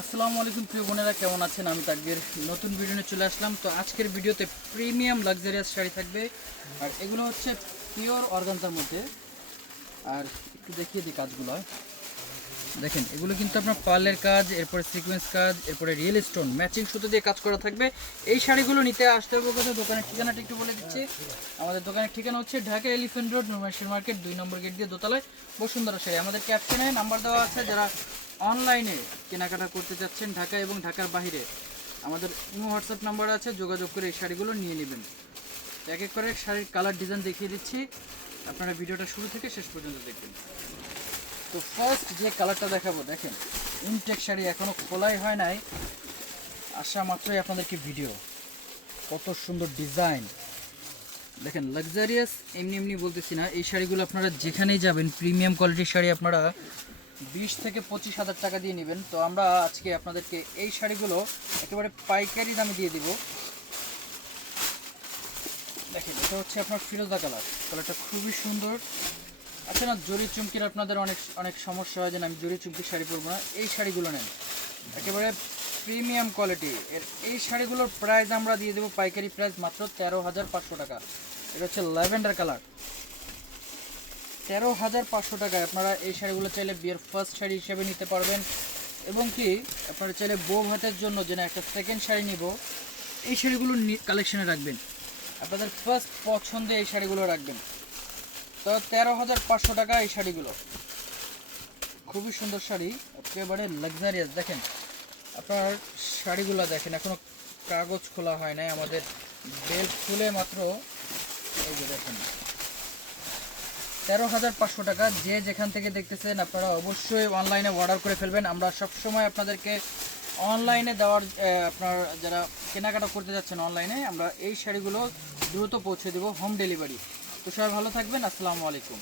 আসসালামু আলাইকুম প্রিয় বোনেরা, কেমন আছেন? আমি তাকবীর নতুন ভিডিও নিয়ে চলে আসলাম। তো আজকের ভিডিওতে প্রিমিয়াম লাক্সারিয়াস শাড়ি থাকবে, আর এগুলো হচ্ছে পিওর অর্গানজার মধ্যে। আর একটু দেখিয়ে দিই কাজগুলো। দেখেন, এগুলো কিন্তু আপনার পার্লের কাজ, এরপরে সিকোয়েন্স কাজ, এরপরে রিয়েল স্টোন ম্যাচিং সুতো দিয়ে কাজ করা থাকবে। এই শাড়িগুলো নিতে আসতে হবে কোথাও? দোকানের ঠিকানাটা একটু বলে দিচ্ছি। আমাদের দোকানের ঠিকানা হচ্ছে ঢাকা এলিফ্যান্ট রোড, নুরমার্শের মার্কেট, 2 নম্বর গেট দিয়ে দোতলায়, বসুন্ধরা শাড়ি। আমাদের ক্যাপশনে নাম্বার দেওয়া আছে, যারা অনলাইনে কেনাকাটা করতে চাচ্ছেন ঢাকা এবং ঢাকার বাইরে, আমাদের ইমো হোয়াটসঅ্যাপ নাম্বার আছে, যোগাযোগ করে এই শাড়িগুলো নিয়ে নেবেন। এক এক করে শাড়ির কালার ডিজাইন দেখিয়ে দিচ্ছি, আপনারা ভিডিওটা শুরু থেকে শেষ পর্যন্ত দেখবেন। তো ফার্স্ট যে কালারটা দেখাবো, দেখেন ইনটেক শাড়ি, এখনো খোলাই হয় নাই, আসা মাত্রই আপনাদেরকে ভিডিও। কত সুন্দর ডিজাইন দেখেন, লাক্সারিয়াস এমনি এমনি বলতেছি না। এই শাড়িগুলো আপনারা যেখানেই যাবেন, প্রিমিয়াম কোয়ালিটির শাড়ি আপনারা 20 থেকে 25 হাজার টাকা দিয়ে নেবেন। তো আমরা আজকে আপনাদেরকে এই শাড়িগুলো একেবারে পাইকারি দামে দিয়ে দিব। দেখেন, এটা হচ্ছে আপনার ফিরোজা কালার, কালারটা খুবই সুন্দর। আচ্ছা না, জরি চুমকির আপনাদের অনেক অনেক সমস্যা হয় যে আমি জরি চুমকির শাড়ি পরবো না, এই শাড়িগুলো নেন, একেবারে প্রিমিয়াম কোয়ালিটি। এই শাড়িগুলোর প্রাইস আমরা দিয়ে দেবো পাইকারি প্রাইস মাত্র 13,500 টাকা। এটা হচ্ছে ল্যাভেন্ডার কালার, 13,500 টাকায় আপনারা এই শাড়িগুলো চাইলে বিয়ের ফার্স্ট শাড়ি হিসেবে নিতে পারবেন, এবং কি আপনারা চাইলে বউ ভাতের জন্য যেন একটা সেকেন্ড শাড়ি নিব, এই শাড়িগুলো কালেকশনে রাখবেন। আপনাদের ফার্স্ট পছন্দে এই শাড়িগুলো রাখবেন। তো 13,500 টাকা এই শাড়িগুলো, খুবই সুন্দর শাড়ি, একেবারে লাক্সারিয়াস। দেখেন আপনার শাড়িগুলো দেখেন, এখনো কাগজ খোলা হয় নাই, আমাদের বেল্ট খুলে মাত্র, এই যে দেখেন 13,500 টাকা। যে যেখান থেকে দেখতেছেন আপনারা অবশ্যই অনলাইনে অর্ডার করে ফেলবেন। আমরা সবসময় আপনাদেরকে অনলাইনে দেওয়ার, আপনার যারা কেনাকাটা করতে যাচ্ছেন অনলাইনে, আমরা এই শাড়িগুলো দ্রুত পৌঁছে দেবো, হোম ডেলিভারি। তো সবাই ভালো থাকবেন, আসসালামু আলাইকুম।